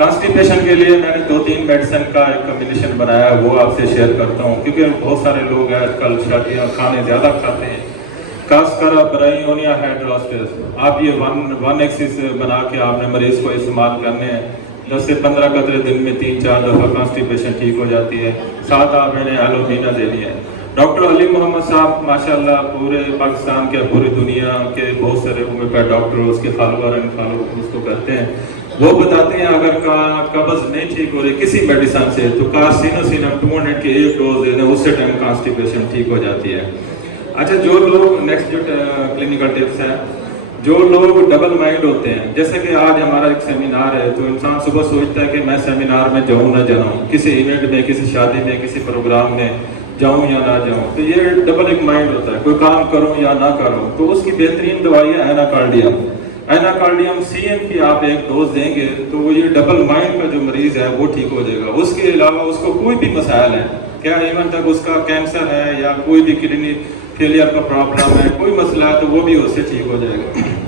Constipation کے لیے میں نے 2-3 میڈیسن کا ایک کمبینیشن بنایا ہے، وہ آپ سے شیئر کرتا ہوں، کیونکہ بہت سارے لوگ آج کل شادیاں کھانے زیادہ کھاتے ہیں. کاسکارا برائیونیا ہائیڈروسٹس، آپ یہ ون ایکسس بنا کے آپ نے مریض کو استعمال کرنے ہیں. 10 سے 15 قطرے دن میں 3-4 دفعہ کانسٹیپیشن ٹھیک ہو جاتی ہے. ساتھ آپ نے ایلووینا دینی ہے. ڈاکٹر علی محمد صاحب ماشاءاللہ پورے پاکستان کے پوری دنیا کے بہت سارے ہومیوپیتھ ڈاکٹر اس کے فالوور اس کو کرتے ہیں. وہ بتاتے ہیں اگر قبض نہیں ٹھیک ہو رہی کسی میڈیسن سے تو کارسینوسینم 200 کے ایک ڈوز دے دیں، اس سے ٹائم کانسٹیپیشن ٹھیک ہو جاتی ہے. اچھا، جو لوگ نیکسٹ جو کلینکل ٹپس ہے، جو لوگ ڈبل مائنڈ ہوتے ہیں، جیسے کہ آج ہمارا ایک سیمینار ہے تو انسان صبح سوچتا ہے کہ میں سیمینار میں جاؤں نہ جاؤں، کسی ایونٹ میں، کسی شادی میں، کسی پروگرام میں جاؤں یا نہ جاؤں، تو یہ ڈبل ایک مائنڈ ہوتا ہے، کوئی کام کروں یا نہ کروں. تو اس کی بہترین دوائی ہے ایناکارڈیم. ایناکارڈیم سی ایم کی آپ ایک ڈوز دیں گے تو وہ یہ ڈبل مائنڈ کا جو مریض ہے وہ ٹھیک ہو جائے گا. اس کے علاوہ اس کو کوئی بھی مسائل ہے، کیا ایون تک اس کا کینسر ہے یا کوئی بھی کڈنی فیلئر کا پرابلم ہے، کوئی مسئلہ ہے تو وہ بھی اس سے ٹھیک ہو جائے گا.